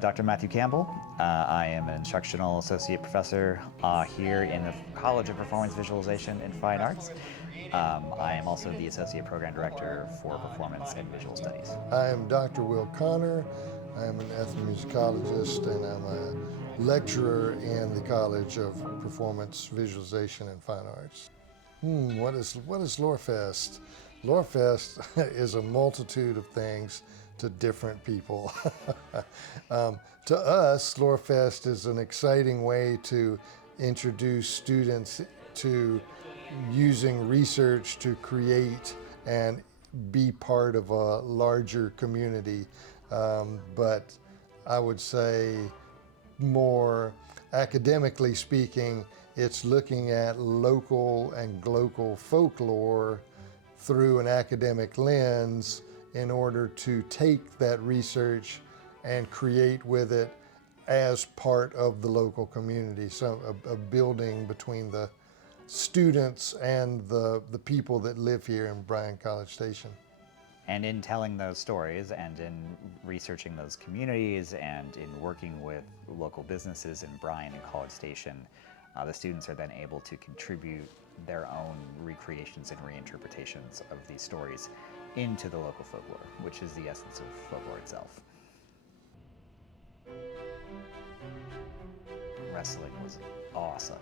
Dr. Matthew Campbell. I am an instructional associate professor here in the College of Performance Visualization and Fine Arts. I am also the associate program director for performance and visual studies. I am Dr. Will Connor. I am an ethnomusicologist and I'm a lecturer in the College of Performance Visualization and Fine Arts. What is Lorefest? Lorefest is a multitude of things to different people. To us, Lorefest is an exciting way to introduce students to using research to create and be part of a larger community. But I would say, more academically speaking, it's looking at local and glocal folklore through an academic lens in order to take that research and create with it as part of the local community. So a building between the students and the people that live here in Bryan College Station. And in telling those stories and in researching those communities and in working with local businesses in Bryan and College Station, the students are then able to contribute their own recreations and reinterpretations of these stories into the local folklore, which is the essence of folklore itself. Wrestling was awesome.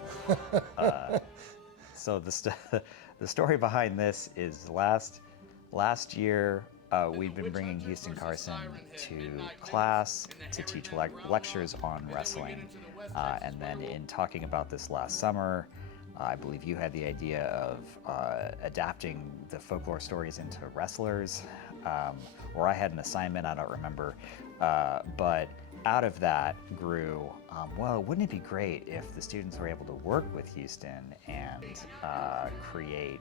So the story behind this is last year we've been bringing Houston Carson to class to teach lectures on wrestling, and then in talking about this last summer, I believe you had the idea of adapting the folklore stories into wrestlers, or I had an assignment, I don't remember, but out of that grew, well, wouldn't it be great if the students were able to work with Houston and create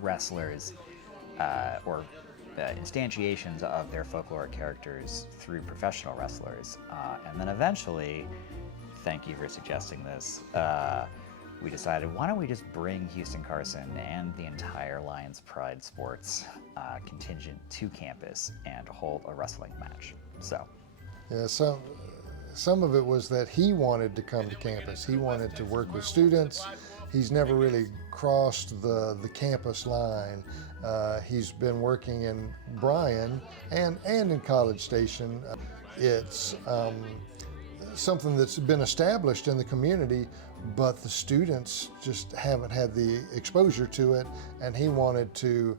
wrestlers or instantiations of their folklore characters through professional wrestlers. And then eventually, thank you for suggesting this, we decided, why don't we just bring Houston Carson and the entire Lions Pride Sports contingent to campus and hold a wrestling match. So. Yeah, some of it was that he wanted to come to campus. He wanted to work with students. He's never really crossed the campus line. He's been working in Bryan and in College Station. It's something that's been established in the community, but the students just haven't had the exposure to it, and he wanted to,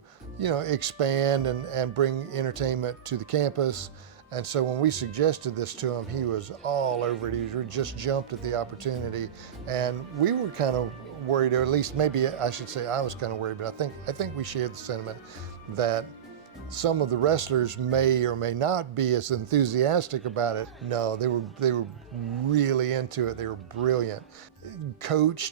expand and bring entertainment to the campus. And so when we suggested this to him, he was all over it. He just jumped at the opportunity, and we were kind of worried, or at least maybe I should say I was kind of worried, but I think we shared the sentiment that some of the wrestlers may or may not be as enthusiastic about it. No, they were really into it. They were brilliant.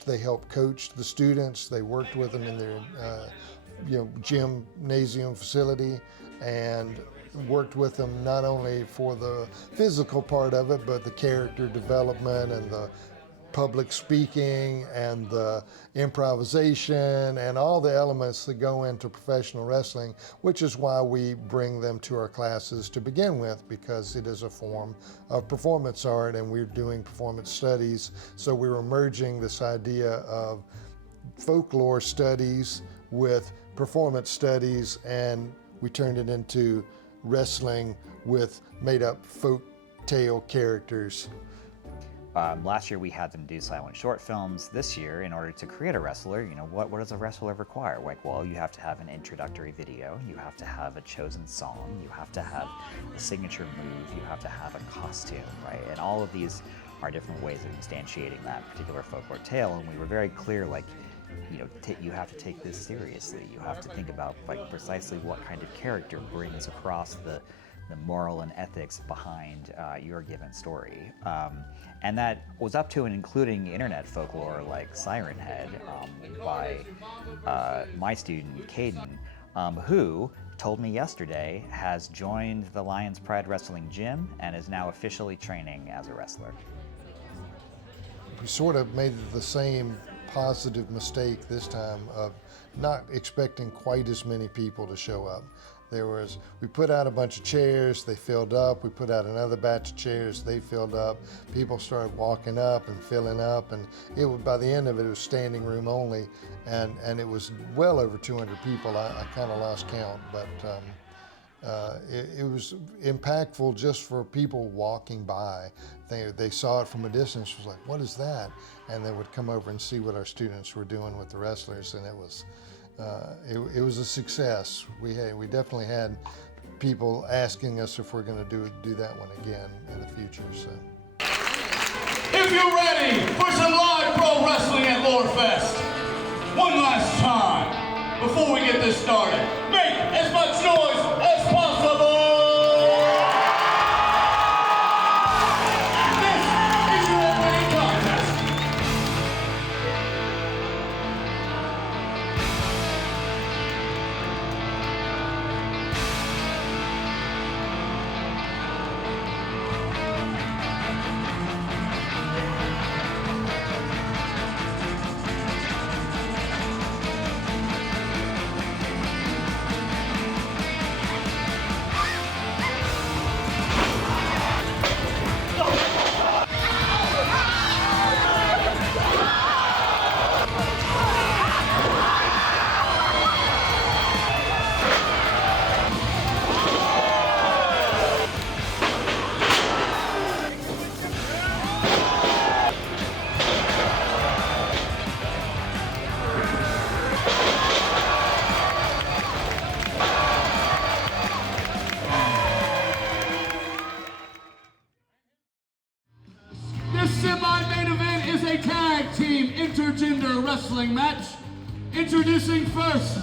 They helped coach the students. They worked with them in their gymnasium facility, and worked with them not only for the physical part of it, but the character development and the public speaking and the improvisation and all the elements that go into professional wrestling, which is why we bring them to our classes to begin with, because it is a form of performance art and we're doing performance studies. So we were merging this idea of folklore studies with performance studies, and we turned it into wrestling with made-up folk tale characters. Last year we had them do silent short films. This year, in order to create a wrestler, what does a wrestler require? Well, you have to have an introductory video, you have to have a chosen song, you have to have a signature move, you have to have a costume, right? And all of these are different ways of instantiating that particular folklore tale, and we were very clear, you have to take this seriously. You have to think about precisely what kind of character brings across the moral and ethics behind your given story. And that was up to and including internet folklore like Siren Head by my student, Caden, who told me yesterday has joined the Lions Pride Wrestling Gym and is now officially training as a wrestler. We sort of made the same positive mistake this time of not expecting quite as many people to show up. We put out a bunch of chairs, they filled up. We put out another batch of chairs, they filled up. People started walking up and filling up, and by the end of it, it was standing room only, and it was well over 200 people. I kind of lost count, but it was impactful just for people walking by. They saw it from a distance, was like, what is that? And they would come over and see what our students were doing with the wrestlers, and it was a success. We definitely had people asking us if we're going to do that one again in the future. So, if you're ready for some live pro wrestling at Lorefest, one last time before we get this started, make as much noise as possible. This is your opening contest. This semi-main event is a tag team intergender wrestling match. Introducing first,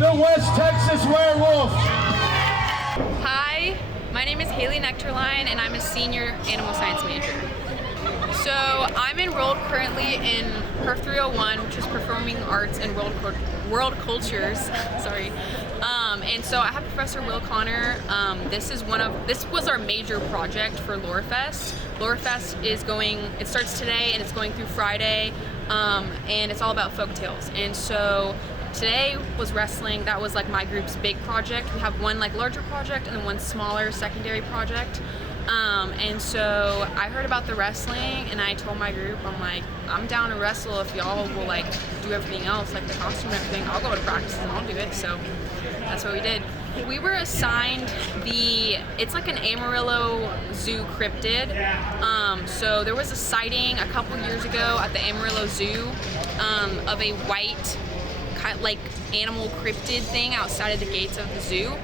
the West Texas Werewolf. Hi, my name is Haley Nectarline and I'm a senior animal science major. So I'm enrolled currently in Perf 301, which is Performing Arts and World Cultures. Sorry. And so I have Professor Will Connor. This was our major project for Lorefest. Lorefest it starts today and it's going through Friday, and it's all about folktales. And so today was wrestling. That was like my group's big project. We have one like larger project and then one smaller secondary project. And so I heard about the wrestling and I told my group, I'm like, I'm down to wrestle if y'all will like do everything else, like the costume and everything. I'll go to practice and I'll do it. So that's what we did. We were assigned it's like an Amarillo Zoo cryptid. So there was a sighting a couple years ago at the Amarillo Zoo of a white like animal cryptid thing outside of the gates of the zoo.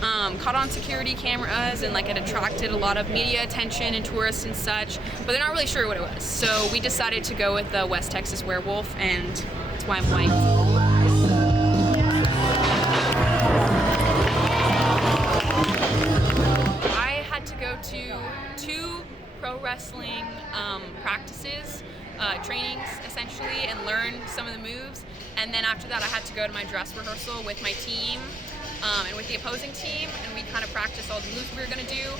Caught on security cameras and like it attracted a lot of media attention and tourists and such, but they're not really sure what it was. So we decided to go with the West Texas werewolf, and that's why I'm white. I had to go to 2 pro wrestling practices, trainings essentially, and learn some of the moves. And then after that I had to go to my dress rehearsal with my team and with the opposing team, and we kind of practiced all the moves we were going to do.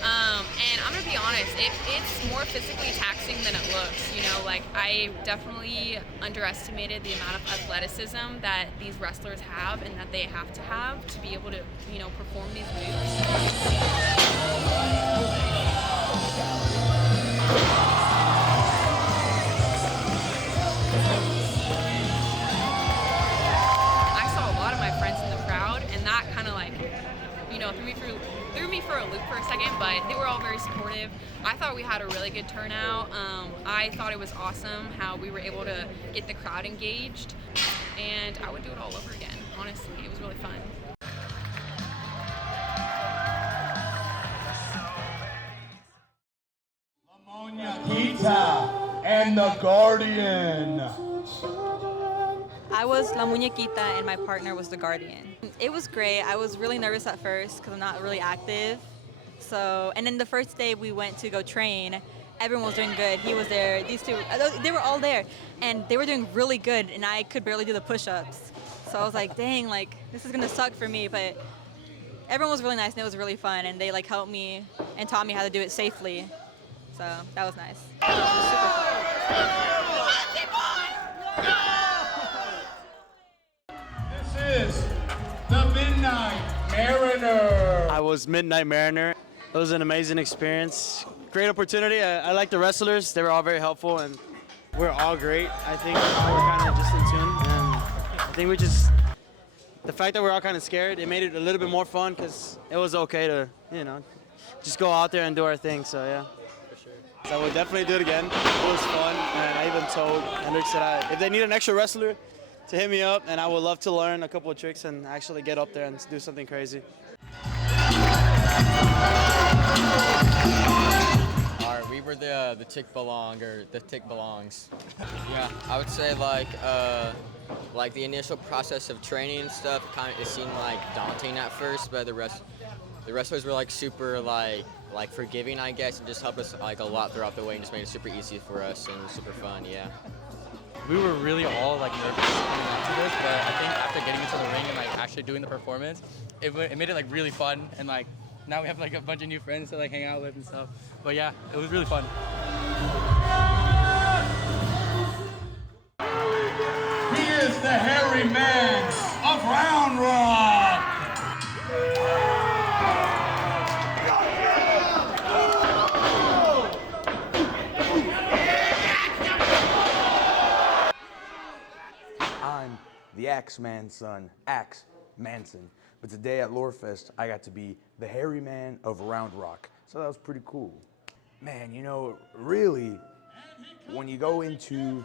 And I'm going to be honest, it's more physically taxing than it looks. You know, like I definitely underestimated the amount of athleticism that these wrestlers have and that they have to be able to, you know, perform these moves. Threw me for a loop for a second, but they were all very supportive. I thought we had a really good turnout. I thought it was awesome how we were able to get the crowd engaged, and I would do it all over again. Honestly, it was really fun. Muñequita and the Guardian. I was La Muñequita and my partner was the Guardian. It was great. I was really nervous at first because I'm not really active. And then the first day we went to go train, everyone was doing good. He was there, these two, they were all there, and they were doing really good, and I could barely do the push-ups. So I was like, dang, like, this is gonna suck for me, but everyone was really nice and it was really fun, and they like helped me and taught me how to do it safely. So that was nice. It was super fun. This is the Midnight Mariner. I was Midnight Mariner. It was an amazing experience. Great opportunity. I like the wrestlers. They were all very helpful, and we're all great. I think we're kind of just in tune, and I think the fact that we're all kind of scared, it made it a little bit more fun because it was okay to, just go out there and do our thing. So yeah. So I would definitely do it again. It was fun, and I even told Hendricks that if they need an extra wrestler, to hit me up, and I would love to learn a couple of tricks and actually get up there and do something crazy. All right, we were the Tick Belong, or the Tick Belongs. Yeah, I would say like the initial process of training and stuff, it seemed like daunting at first, but the wrestlers were like super like forgiving, I guess, and just helped us like a lot throughout the way and just made it super easy for us and it was super fun, yeah. We were really all like nervous coming into this, but I think after getting into the ring and like actually doing the performance, it made it like really fun, and like now we have like a bunch of new friends to like hang out with and stuff. But yeah, it was really fun. He is the hairy man of Round Rock. I'm the Axeman's son, Axe Manson. But today at Lorefest, I got to be the hairy man of Round Rock. So that was pretty cool. Man, really, when you go into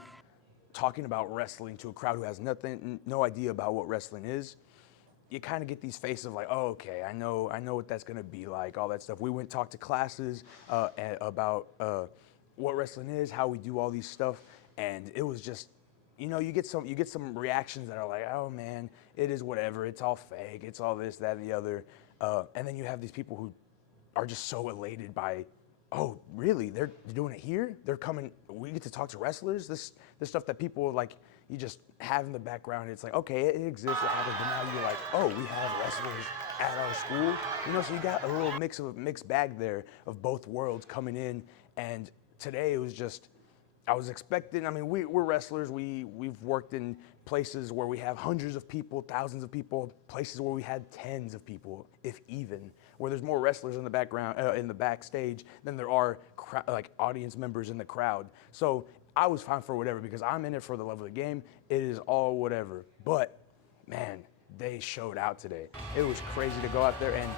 talking about wrestling to a crowd who has no idea about what wrestling is, you kind of get these faces of like, oh, okay, I know what that's gonna be like, all that stuff. We went and talked to classes about what wrestling is, how we do all these stuff, and it was just, you get some reactions that are like, oh man, it is whatever, it's all fake, it's all this, that, and the other, and then you have these people who are just so elated by, oh, really? They're doing it here? They're coming. We get to talk to wrestlers. This stuff that people like you just have in the background. It's like, okay, it exists, it happens, but now you're like, oh, we have wrestlers at our school. So you got a little mixed bag there of both worlds coming in. And today it was just, I was expecting. I mean, we're wrestlers. We've worked in places where we have hundreds of people, thousands of people, places where we had tens of people, if even, where there's more wrestlers in the background, in the backstage than there are audience members in the crowd. So I was fine for whatever because I'm in it for the love of the game. It is all whatever. But man, they showed out today. It was crazy to go out there, and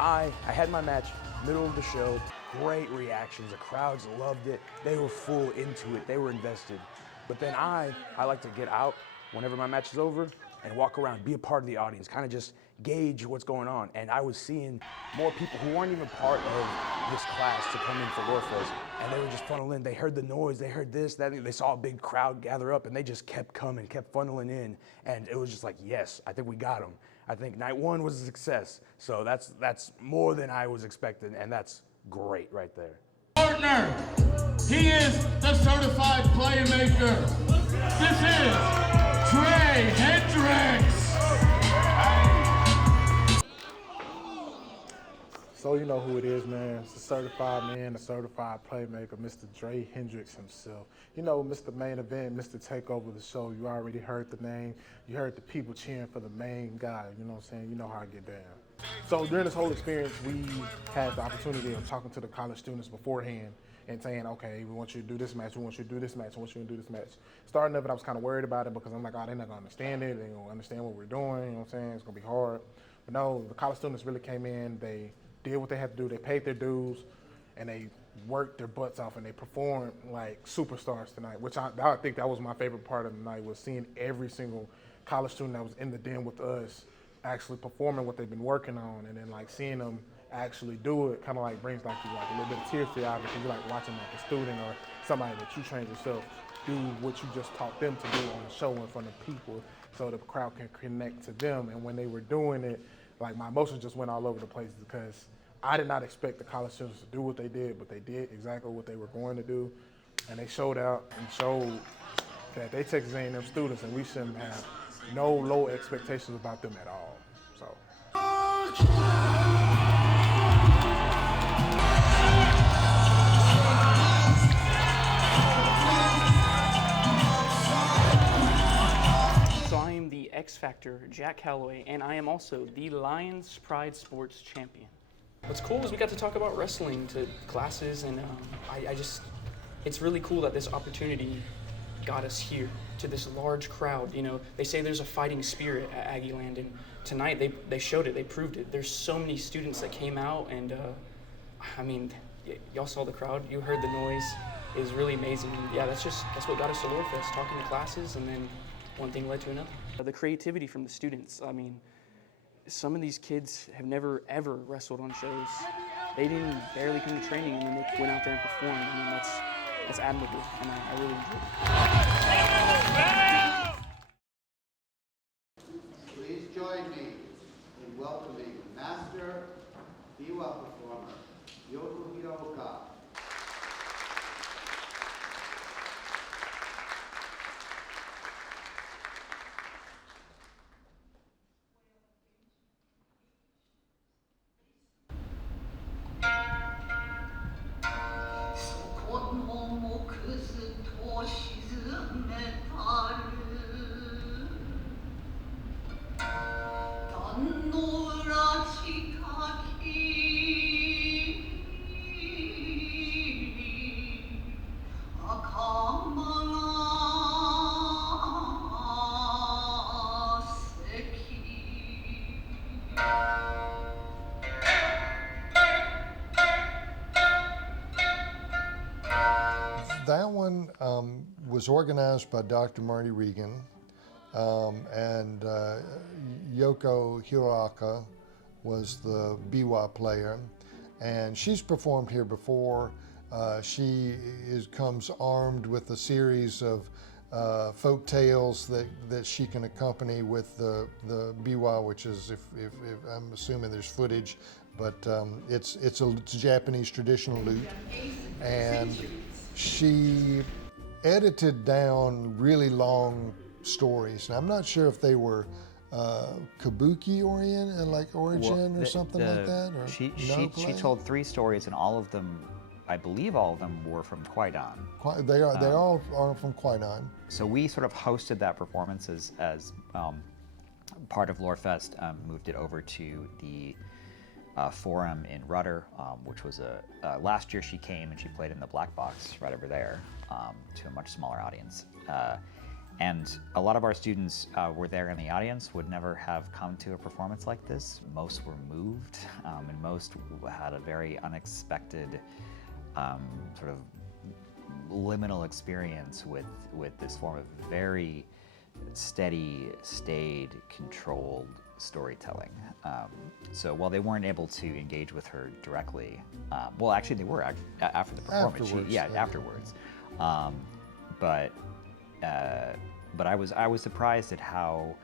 I had my match, middle of the show. Great reactions. The crowds loved it. They were full into it. They were invested. But then I like to get out whenever my match is over and walk around, be a part of the audience, kind of just gauge what's going on. And I was seeing more people who weren't even part of this class to come in for Lorefest, and they were just funneling in. They heard the noise, they heard this, that, they saw a big crowd gather up, and they just kept coming, kept funneling in. And it was just like, yes, I think we got them. I think night one was a success. So that's more than I was expecting, and that's great right there. Partner, he is the certified playmaker. This is Trey Hendricks. So you know who it is, man. It's the certified man, the certified playmaker, Mr. Dre Hendricks himself. Mr. Main Event, Mr. Takeover the show. You already heard the name. You heard the people cheering for the main guy. You know what I'm saying? You know how I get down. So during this whole experience, we had the opportunity of talking to the college students beforehand and saying, okay, we want you to do this match, we want you to do this match, we want you to do this match. Starting of it, I was kind of worried about it because I'm like, oh, they're not going to understand it. They're going to understand what we're doing. You know what I'm saying? It's going to be hard. But no, the college students really came in. They did what they had to do. They paid their dues, and they worked their butts off, and they performed like superstars tonight, which I think that was my favorite part of the night, was seeing every single college student that was in the den with us actually performing what they've been working on, and then like seeing them actually do it kind of like brings like a little bit of tears to your eye, because you're like watching like a student or somebody that you trained yourself do what you just taught them to do on the show in front of people, so the crowd can connect to them. And when they were doing it, like my emotions just went all over the place, because I did not expect the college students to do what they did, but they did exactly what they were going to do, and they showed out and showed that they Texas A&M students, and we shouldn't have no low expectations about them at all. So. So I am the X Factor, Jack Calloway, and I am also the Lions Pride Sports Champion. What's cool is we got to talk about wrestling to classes, and it's really cool that this opportunity got us here to this large crowd. You know, they say there's a fighting spirit at Aggieland, and tonight they showed it, they proved it. There's so many students that came out, and I mean, y'all saw the crowd, you heard the noise. It was really amazing. And yeah, that's what got us to Lorefest, talking to classes, and then one thing led to another. The creativity from the students, I mean, some of these kids have never ever wrestled on shows. They didn't barely come to training, and then they went out there and performed. I mean, that's admirable, and I really enjoyed it. Please join me in welcoming Master Biwa performer, Yoko Hiroka. That one was organized by Dr. Marty Regan, and Yoko Hiraka was the biwa player, and she's performed here before. She comes armed with a series of folk tales that she can accompany with the biwa, which is, if I'm assuming there's footage, but it's a Japanese traditional lute, and she edited down really long stories. And I'm not sure if they were kabuki origin or something like that. Or she told 3 stories, and all of them, I believe all of them were from Kwaidan. They all are from Kwaidan. So we sort of hosted that performance as part of Lorefest, moved it over to the forum in Rudder, which was last year she came and she played in the black box right over there to a much smaller audience. And a lot of our students were there in the audience, would never have come to a performance like this. Most were moved, and most had a very unexpected sort of liminal experience with this form of very steady, staid, controlled storytelling. So while they weren't able to engage with her directly, well, actually they were after the performance. Afterwards. But I was surprised at how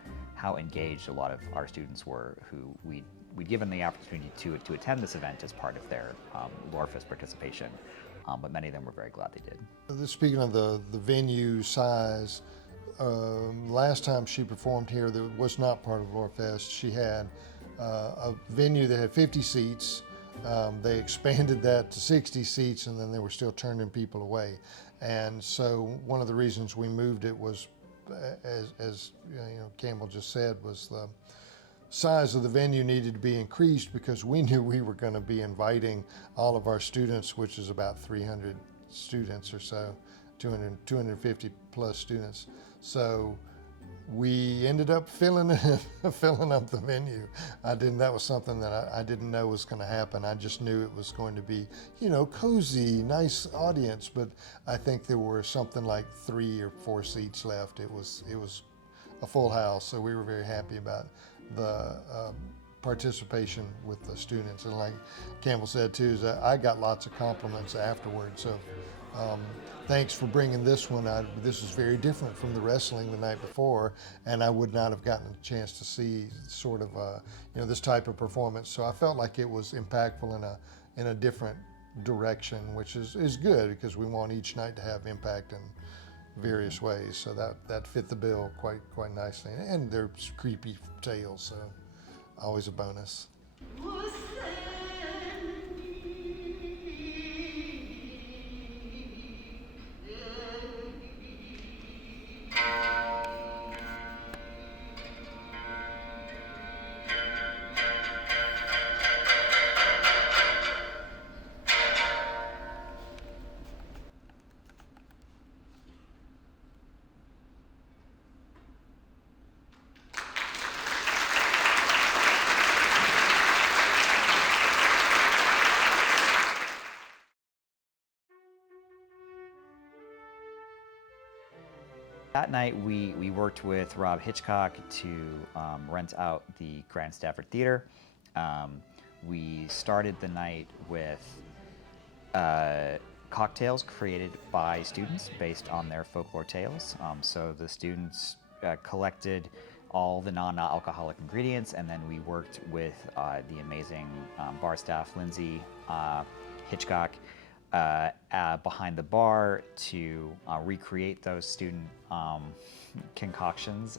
engaged a lot of our students were, who we'd given the opportunity to attend this event as part of their Lorefest participation. But many of them were very glad they did. Speaking of the venue size, last time she performed here that was not part of Lorefest, she had a venue that had 50 seats. They expanded that to 60 seats, and then they were still turning people away. And so one of the reasons we moved it was, as Campbell just said, was the size of the venue needed to be increased, because we knew we were going to be inviting all of our students, which is about 300 students or so, 250 plus students. So we ended up filling up the venue. That was something that I didn't know was going to happen. I just knew it was going to be, cozy, nice audience. But I think there were something like 3 or 4 seats left. It was a full house, so we were very happy about the participation with the students. And like Campbell said too, is that I got lots of compliments afterwards. So thanks for bringing this one out. This is very different from the wrestling the night before, and I would not have gotten a chance to see sort of this type of performance. So I felt like it was impactful in a different direction, which is good, because we want each night to have impact in various ways. So that fit the bill quite nicely. And they're creepy tales, so always a bonus. that night, we worked with Rob Hitchcock to rent out the Grand Stafford Theater. We started the night with cocktails created by students based on their folklore tales. So the students collected all the non-alcoholic ingredients, and then we worked with the amazing bar staff, Lindsay, Hitchcock, behind the bar to recreate those student concoctions.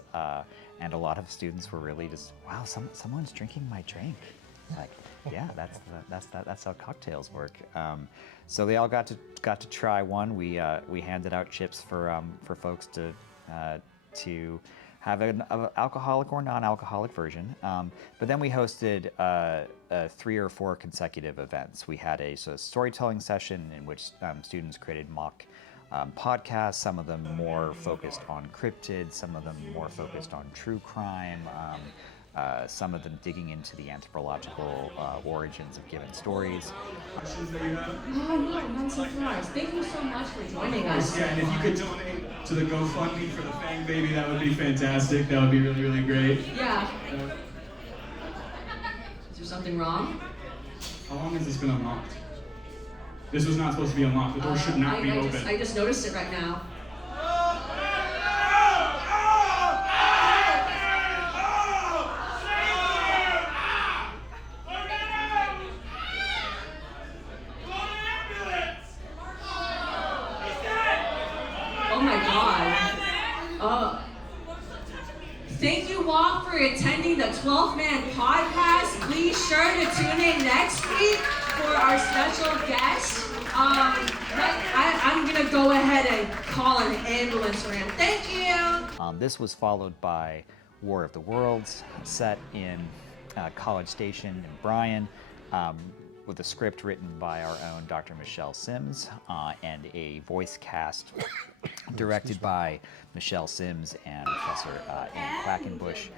And a lot of students were really just, wow, someone's drinking my drink. Like, yeah, that's how cocktails work. So they all got to try one. We handed out chips for folks to have an alcoholic or non-alcoholic version. But then we hosted 3 or 4 consecutive events. We had a storytelling session in which students created mock podcasts, some of them more focused on cryptids, some of them more focused on true crime, some of them digging into the anthropological origins of given stories. Oh, no, none so far. Thank you so much for joining us. Yeah, and if you could donate to the GoFundMe for the Fang Baby, that would be fantastic. That would be really, really great. Yeah. Is there something wrong? How long has this been unlocked? This was not supposed to be unlocked. The door should not be open. I just noticed it right now. Oh my God. Thank you all for attending the 12-Man podcast. Be sure to tune in next week for our special guest. I'm gonna go ahead and call an ambulance for him. Thank you. This was followed by War of the Worlds, set in College Station in Bryan, with a script written by our own Dr. Michelle Sims, and a voice cast directed by Michelle Sims and Professor Anne Quackenbush,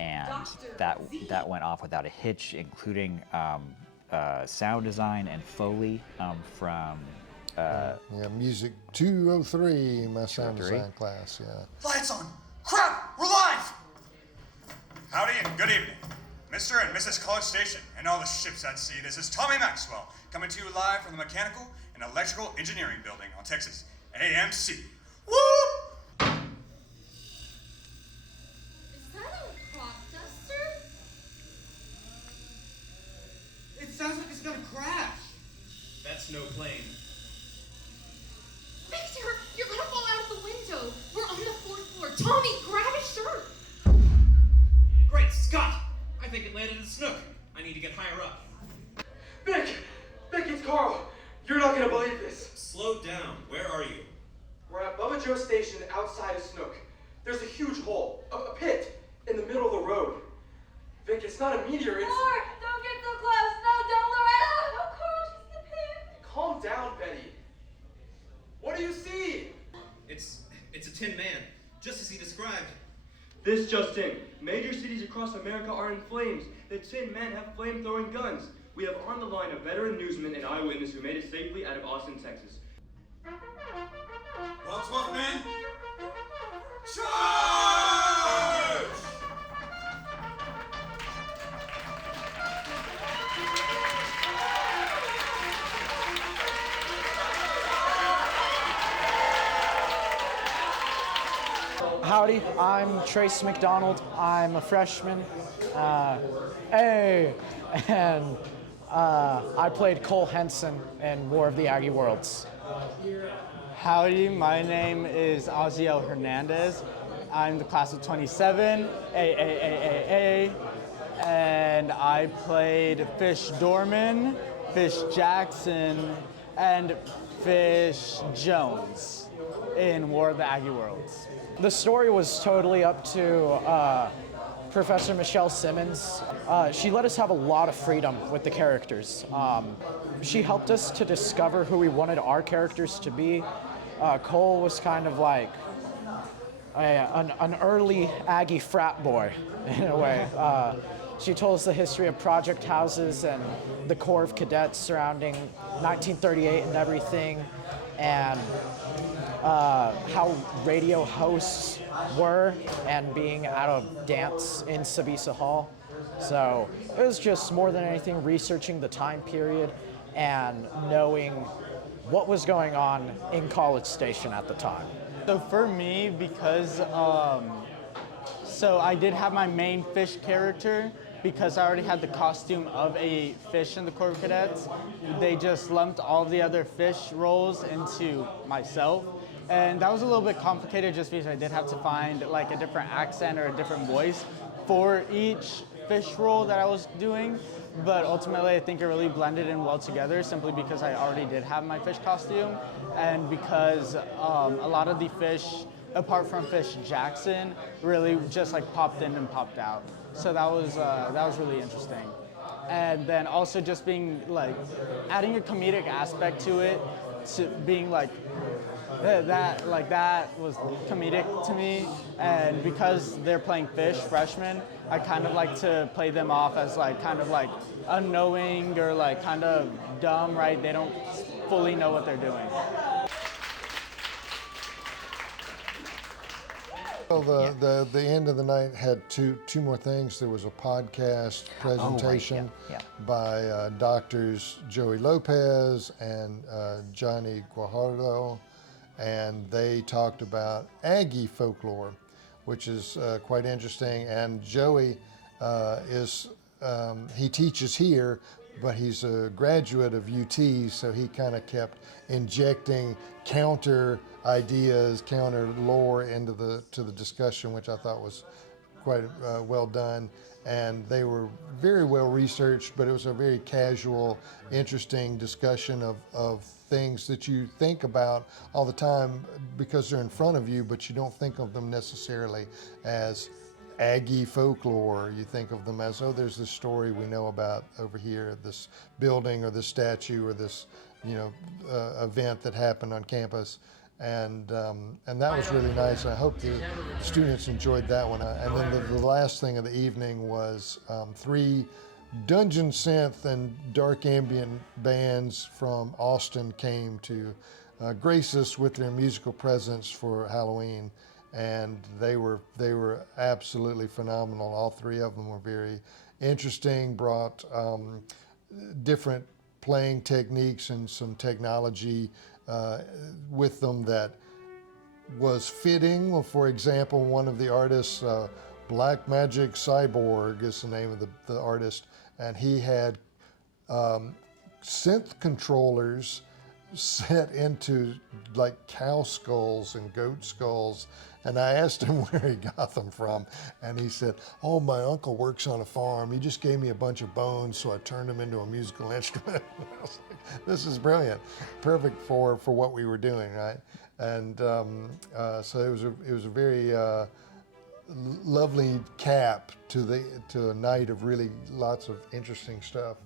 and that went off without a hitch, including sound design and Foley from music 203, my sound design class. Yeah. Lights on! Crap! We're live! Howdy and good evening. Mr. and Mrs. College Station and all the ships at sea, this is Tommy Maxwell coming to you live from the Mechanical and Electrical Engineering Building on Texas A&M. Woo! Is that a crop duster? It sounds like it's gonna crash. That's no plane. Victor, you're gonna fall out of the window. We're on the 4th floor. Tommy, grab his shirt. Great Scott! I think it landed in Snook. I need to get higher up. Vic, it's Carl. You're not gonna believe this. Slow down. Where are you? We're at Bubba Joe's station outside of Snook. There's a huge hole, a pit, in the middle of the road. Vic, it's not a meteor, it's... Lord, don't get so close. No, don't, Loretta. Oh, Carl, just the pit. Calm down, Betty. What do you see? It's a Tin Man, just as he described. This just in. Major cities across America are in flames. The Tin Men have flame-throwing guns. We have on the line a veteran newsman and eyewitness who made it safely out of Austin, Texas. Well, 12 men, charge! Howdy, I'm Trace McDonald. I'm a freshman. And I played Cole Henson in War of the Aggie Worlds. Howdy, my name is Aziel Hernandez. I'm the class of 27, and I played Fish Dorman, Fish Jackson, and Fish Jones in War of the Aggie Worlds. The story was totally up to Professor Michelle Simmons. She let us have a lot of freedom with the characters. She helped us to discover who we wanted our characters to be. Cole was kind of like an early Aggie frat boy, in a way. She told us the history of project houses and the Corps of Cadets surrounding 1938 and everything. And how radio hosts were and being out of dance in Savisa Hall. So it was just more than anything researching the time period and knowing what was going on in College Station at the time. So for me, because so I did have my main fish character, because I already had the costume of a fish in the Corps of Cadets, they just lumped all the other fish roles into myself. And that was a little bit complicated just because I did have to find like a different accent or a different voice for each fish role that I was doing. But ultimately, I think it really blended in well together simply because I already did have my fish costume and because a lot of the fish, apart from Fish Jackson, really just like popped in and popped out. So that was really interesting. And then also just being like, adding a comedic aspect to it, to being like, that was comedic to me. And because they're playing fish, freshmen, I kind of like to play them off as like kind of like unknowing or like kind of dumb, right? They don't fully know what they're doing. Well, the end of the night had two more things. There was a podcast presentation by doctors Joey Lopez and Johnny Guajardo, and they talked about Aggie folklore, which is quite interesting. And Joey he teaches here, but he's a graduate of UT, so he kind of kept injecting counter ideas, counter lore into the discussion, which I thought was quite well done. And they were very well researched, but it was a very casual, interesting discussion of things that you think about all the time because they're in front of you, but you don't think of them necessarily as Aggie folklore. You think of them as, oh, there's this story we know about over here, this building or this statue or this, event that happened on campus. And that was really nice. I hope the students enjoyed that one. And then the last thing of the evening was 3 dungeon synth and dark ambient bands from Austin came to grace us with their musical presence for Halloween. And they were absolutely phenomenal. All 3 of them were very interesting, brought different playing techniques and some technology with them that was fitting. Well, for example, one of the artists, Black Magic Cyborg is the name of the artist, and he had synth controllers set into like cow skulls and goat skulls. And I asked him where he got them from, and he said, oh, my uncle works on a farm. He just gave me a bunch of bones, so I turned them into a musical instrument. I was like, this is brilliant. Perfect for what we were doing, right? And so it was a very lovely cap to a night of really lots of interesting stuff.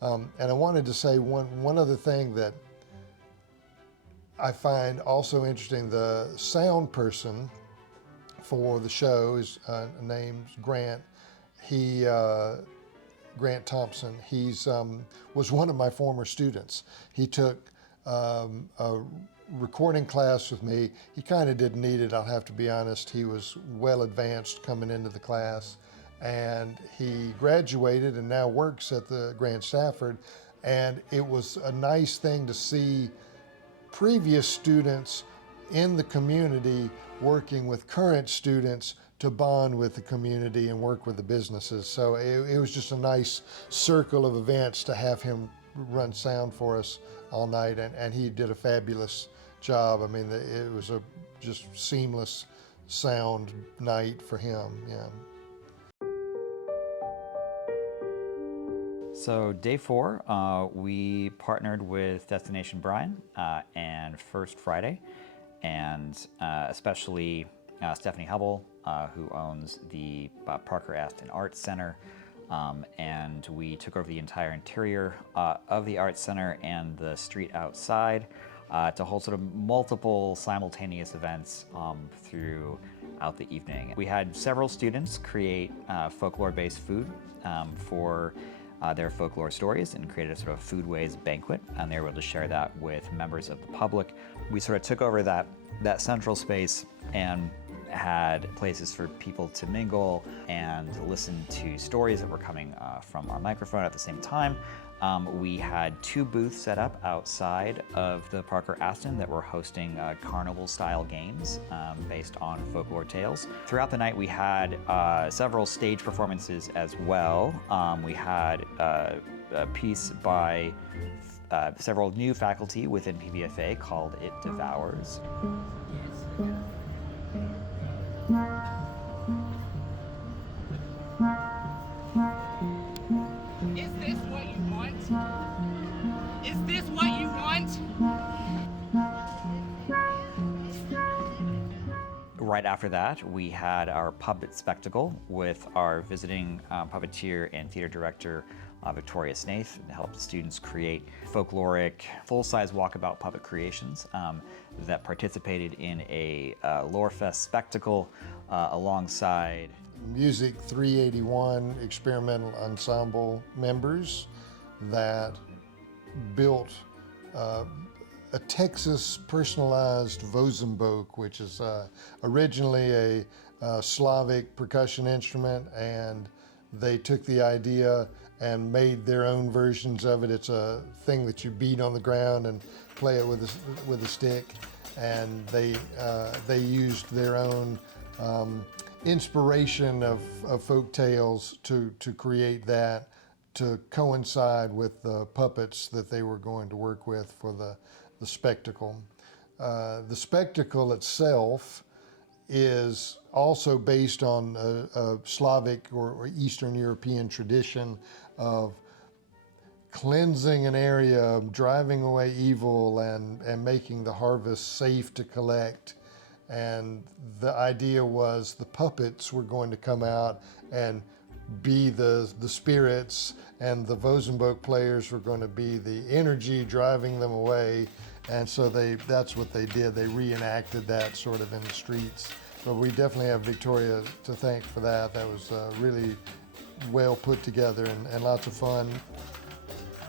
And I wanted to say one other thing that I find also interesting. The sound person for the show is named Grant. Grant Thompson. He's was one of my former students. He took a recording class with me. He kind of didn't need it, I'll have to be honest. He was well advanced coming into the class, and he graduated and now works at the Grand Stafford. And it was a nice thing to see previous students in the community working with current students to bond with the community and work with the businesses. So it was just a nice circle of events to have him run sound for us all night, and he did a fabulous job. I mean, it was a just seamless sound night for him, yeah. So day 4, we partnered with Destination Bryan and First Friday, and especially Stephanie Hubble, who owns the Parker-Asitn Arts Center, and we took over the entire interior of the Arts Center and the street outside to hold sort of multiple simultaneous events throughout the evening. We had several students create folklore-based food for their folklore stories and created a sort of foodways banquet, and they were able to share that with members of the public. We sort of took over that central space and had places for people to mingle and listen to stories that were coming from our microphone at the same time. We had 2 booths set up outside of the Parker-Asitn that were hosting carnival-style games based on folklore tales. Throughout the night, we had several stage performances as well. We had a piece by several new faculty within PVFA called It Devours. Is this what you want? Is this what you want? Right after that, we had our puppet spectacle with our visiting puppeteer and theater director, Victoria Snaith, to help students create folkloric, full-size walkabout puppet creations that participated in a Lorefest spectacle alongside Music 381 experimental ensemble members that built a Texas personalized vozembouch, which is originally a Slavic percussion instrument, and they took the idea and made their own versions of it. It's a thing that you beat on the ground and play it with a stick, and they used their own inspiration of folk tales to create that to coincide with the puppets that they were going to work with for the spectacle. The spectacle itself is also based on a Slavic or Eastern European tradition of cleansing an area, driving away evil, and making the harvest safe to collect. And the idea was the puppets were going to come out and be the spirits, and the vozembouch players were going to be the energy driving them away. And so that's what they did. They reenacted that sort of in the streets. But we definitely have Victoria to thank for that. That was really well put together and lots of fun.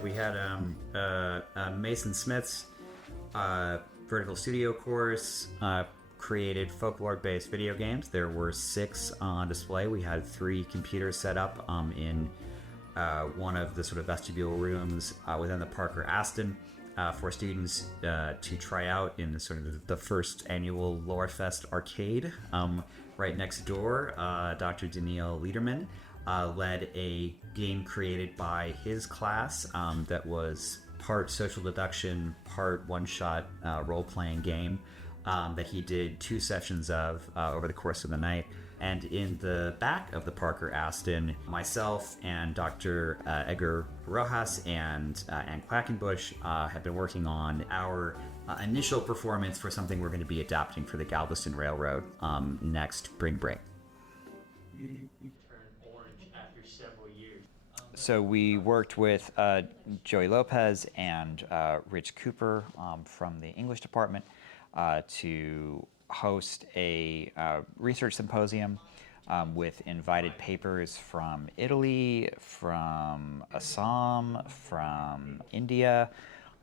We had Mason Smith's vertical studio course created folklore-based video games. There were 6 on display. We had 3 computers set up in one of the sort of vestibule rooms within the Parker-Asitn for students to try out in the sort of the first annual Lorefest arcade. Right next door, Dr. Daniil Liederman led a game created by his class that was part social deduction, part one-shot role-playing game that he did 2 sessions of over the course of the night. And in the back of the Parker-Asitn, myself and Dr. Edgar Rojas and Ann Quackenbush have been working on our initial performance for something we're going to be adapting for the Galveston Railroad next spring break. You turn orange after several years. So we worked with Joey Lopez and Rich Cooper from the English department to host a research symposium with invited papers from Italy, from Assam, from India,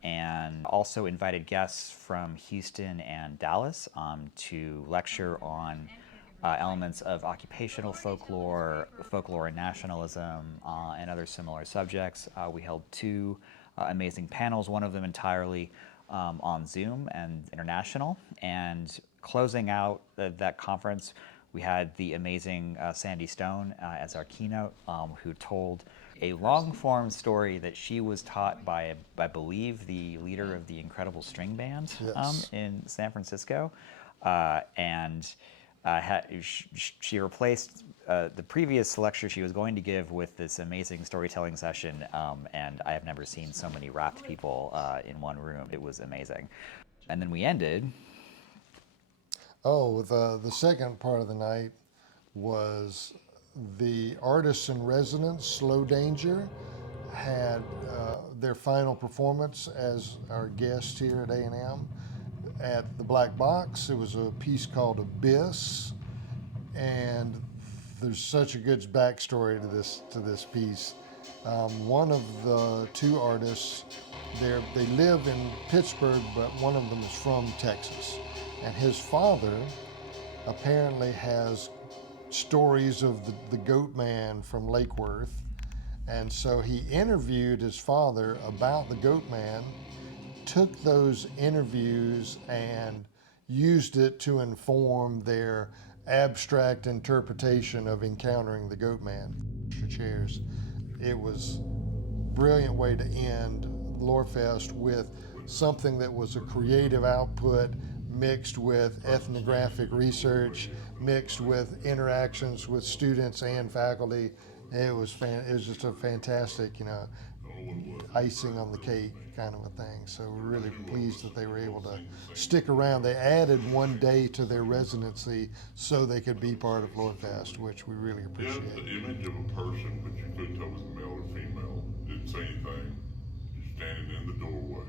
and also invited guests from Houston and Dallas to lecture on elements of occupational folklore, folklore and nationalism, and other similar subjects. We held 2 amazing panels, one of them entirely on Zoom and international. And closing out that conference, we had the amazing Sandy Stone as our keynote, who told a long-form story that she was taught by, I believe, the leader of the Incredible String Band in San Francisco. She replaced the previous lecture she was going to give with this amazing storytelling session, and I have never seen so many rapt people in one room. It was amazing. And then we ended. Oh, the second part of the night was the artists in residence, Slow Danger, had their final performance as our guest here at A&M at the Black Box. It was a piece called Abyss, and there's such a good backstory to this piece. One of the two artists, they live in Pittsburgh, but one of them is from Texas. And his father apparently has stories of the Goatman from Lake Worth. And so he interviewed his father about the Goatman, took those interviews and used it to inform their abstract interpretation of encountering the Goatman. Chairs. It was a brilliant way to end Lorefest with something that was a creative output mixed with ethnographic research, mixed with interactions with students and faculty. It was just a fantastic, icing on the cake kind of a thing. So we're really pleased that they were able to stick around. They added one day to their residency so they could be part of Lorefest, which we really appreciate. You had the image of a person, but you couldn't tell it was male or female. Didn't say anything. Just standing in the doorway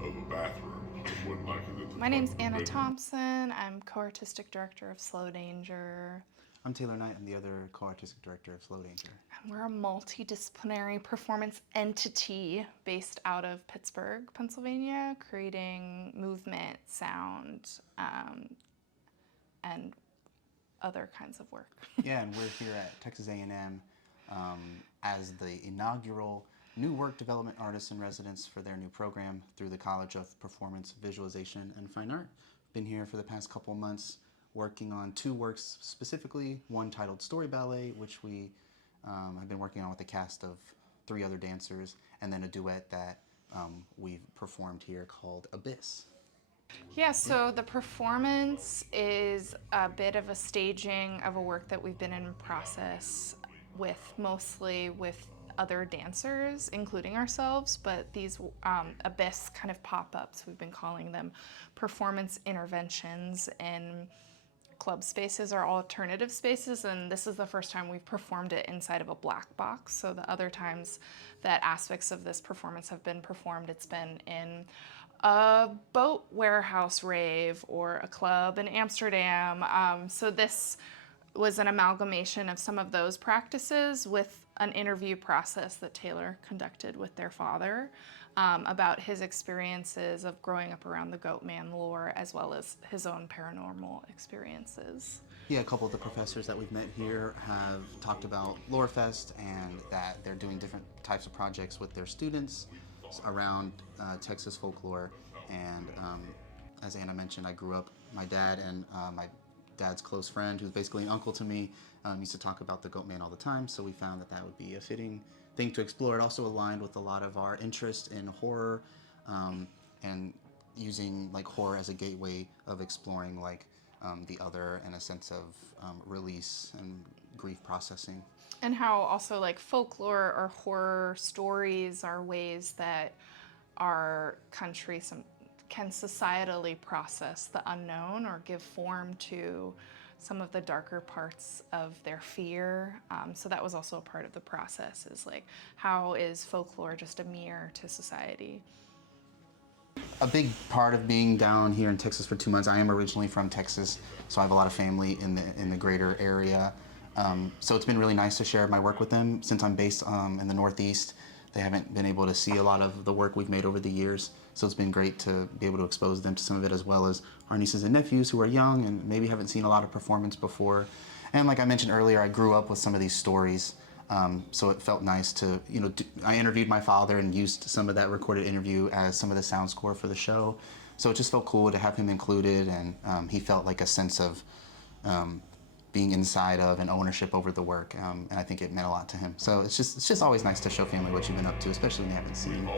of a bathroom. So it wasn't like it. My name's Anna Thompson. I'm co-artistic director of Slow Danger. I'm Taylor Knight. I'm the other co-artistic director of Slow Danger. And we're a multidisciplinary performance entity based out of Pittsburgh, Pennsylvania, creating movement, sound, and other kinds of work. Yeah, and we're here at Texas A&M as the inaugural new work development artists in residence for their new program through the College of Performance, Visualization, and Fine Art. Been here for the past couple of months working on two works specifically, one titled Story Ballet, which we have been working on with a cast of 3 other dancers, and then a duet that we've performed here called Abyss. Yeah, so the performance is a bit of a staging of a work that we've been in process with, mostly with other dancers, including ourselves, but these Abyss kind of pop-ups, we've been calling them performance interventions in club spaces or alternative spaces, and this is the first time we've performed it inside of a black box. So the other times that aspects of this performance have been performed, it's been in a boat warehouse rave or a club in Amsterdam. So this was an amalgamation of some of those practices with an interview process that Taylor conducted with their father about his experiences of growing up around the Goatman lore, as well as his own paranormal experiences. Yeah, a couple of the professors that we've met here have talked about Lorefest and that they're doing different types of projects with their students around Texas folklore. And as Anna mentioned, I grew up, my dad and my dad's close friend, who's basically an uncle to me, used to talk about the Goatman all the time, so we found that that would be a fitting thing to explore. It also aligned with a lot of our interest in horror and using like horror as a gateway of exploring like the other and a sense of release and grief processing. And how also like folklore or horror stories are ways that our country can societally process the unknown or give form to some of the darker parts of their fear. So that was also a part of the process, is like, how is folklore just a mirror to society? A big part of being down here in Texas for 2 months, I am originally from Texas, so I have a lot of family in the greater area. So it's been really nice to share my work with them. Since I'm based in the Northeast, they haven't been able to see a lot of the work we've made over the years. So it's been great to be able to expose them to some of it, as well as our nieces and nephews who are young and maybe haven't seen a lot of performance before. And like I mentioned earlier, I grew up with some of these stories. So it felt nice to, I interviewed my father and used some of that recorded interview as some of the sound score for the show. So it just felt cool to have him included, and he felt like a sense of being inside of and ownership over the work, and I think it meant a lot to him. So it's just always nice to show family what you've been up to, especially when you haven't seen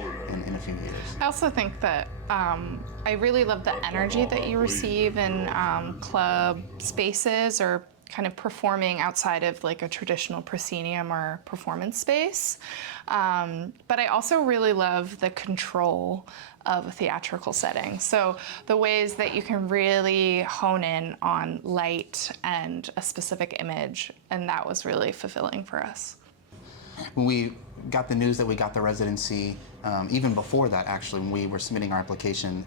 in a few years. I also think that I really love the energy that you receive in club spaces or kind of performing outside of like a traditional proscenium or performance space. But I also really love the control of a theatrical setting. So the ways that you can really hone in on light and a specific image, and that was really fulfilling for us. When we got the news that we got the residency, even before that actually, when we were submitting our application,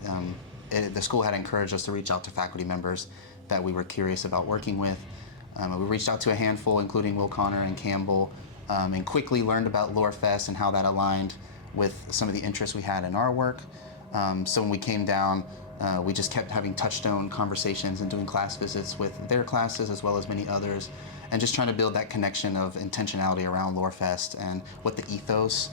the school had encouraged us to reach out to faculty members that we were curious about working with. We reached out to a handful, including Will Connor and Campbell, and quickly learned about Lorefest and how that aligned with some of the interests we had in our work. So when we came down, we just kept having touchstone conversations and doing class visits with their classes as well as many others, and just trying to build that connection of intentionality around Lorefest and what the ethos,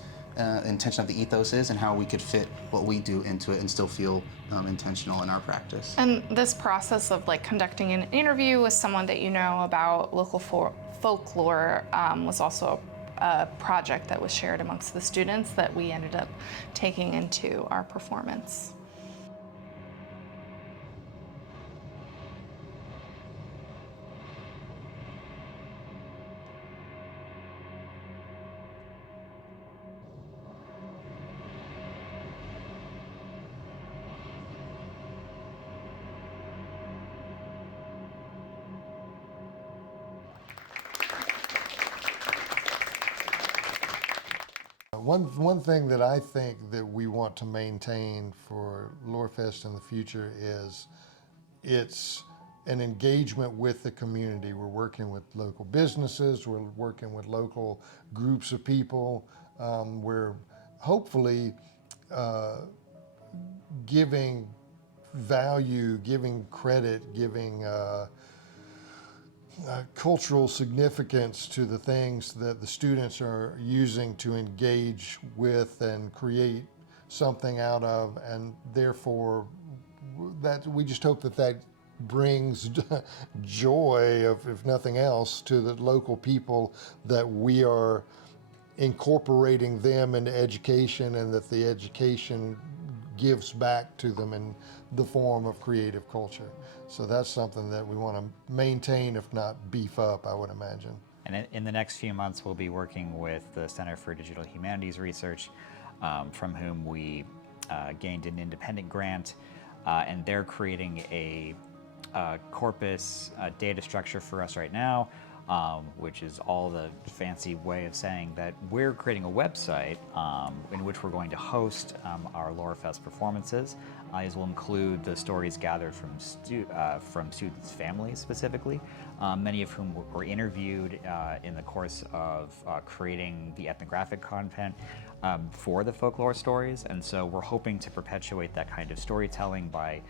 intention of the ethos is, and how we could fit what we do into it and still feel intentional in our practice. And this process of like conducting an interview with someone that you know about local folklore was also a project that was shared amongst the students that we ended up taking into our performance. One thing that I think that we want to maintain for Lorefest in the future is it's an engagement with the community. We're working with local businesses, we're working with local groups of people. We're hopefully giving value, giving credit, giving cultural significance to the things that the students are using to engage with and create something out of, and therefore that we just hope that that brings joy, of, if nothing else, to the local people, that we are incorporating them into education and that the education gives back to them in the form of creative culture. So that's something that we want to maintain, if not beef up, I would imagine. And in the next few months, we'll be working with the Center for Digital Humanities Research, from whom we gained an independent grant, and they're creating a corpus data structure for us right now, which is all the fancy way of saying that we're creating a website in which we're going to host our Lorefest performances. These will include the stories gathered from students' families specifically, many of whom were interviewed in the course of creating the ethnographic content for the folklore stories. And so we're hoping to perpetuate that kind of storytelling by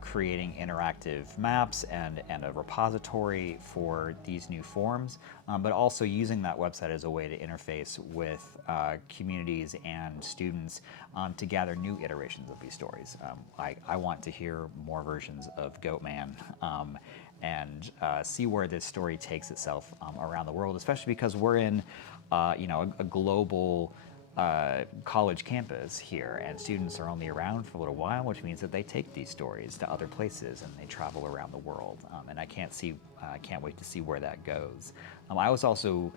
creating interactive maps and a repository for these new forms, but also using that website as a way to interface with communities and students to gather new iterations of these stories. I want to hear more versions of Goatman and see where this story takes itself around the world, especially because we're in a global college campus here, and students are only around for a little while, which means that they take these stories to other places and they travel around the world. And I can't wait to see where that goes. I was also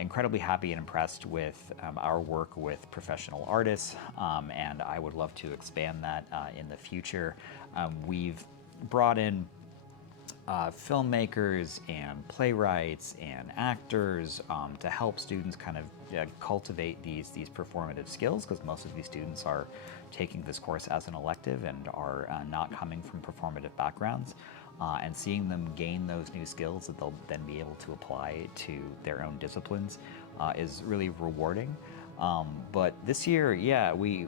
incredibly happy and impressed with our work with professional artists, and I would love to expand that in the future. We've brought in filmmakers and playwrights and actors to help students kind of cultivate these performative skills, because most of these students are taking this course as an elective and are not coming from performative backgrounds, and seeing them gain those new skills that they'll then be able to apply to their own disciplines is really rewarding. But this year, yeah, we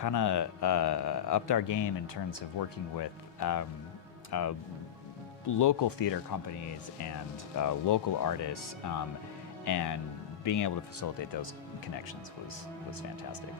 kind of upped our game in terms of working with local theater companies and local artists, and being able to facilitate those connections was fantastic.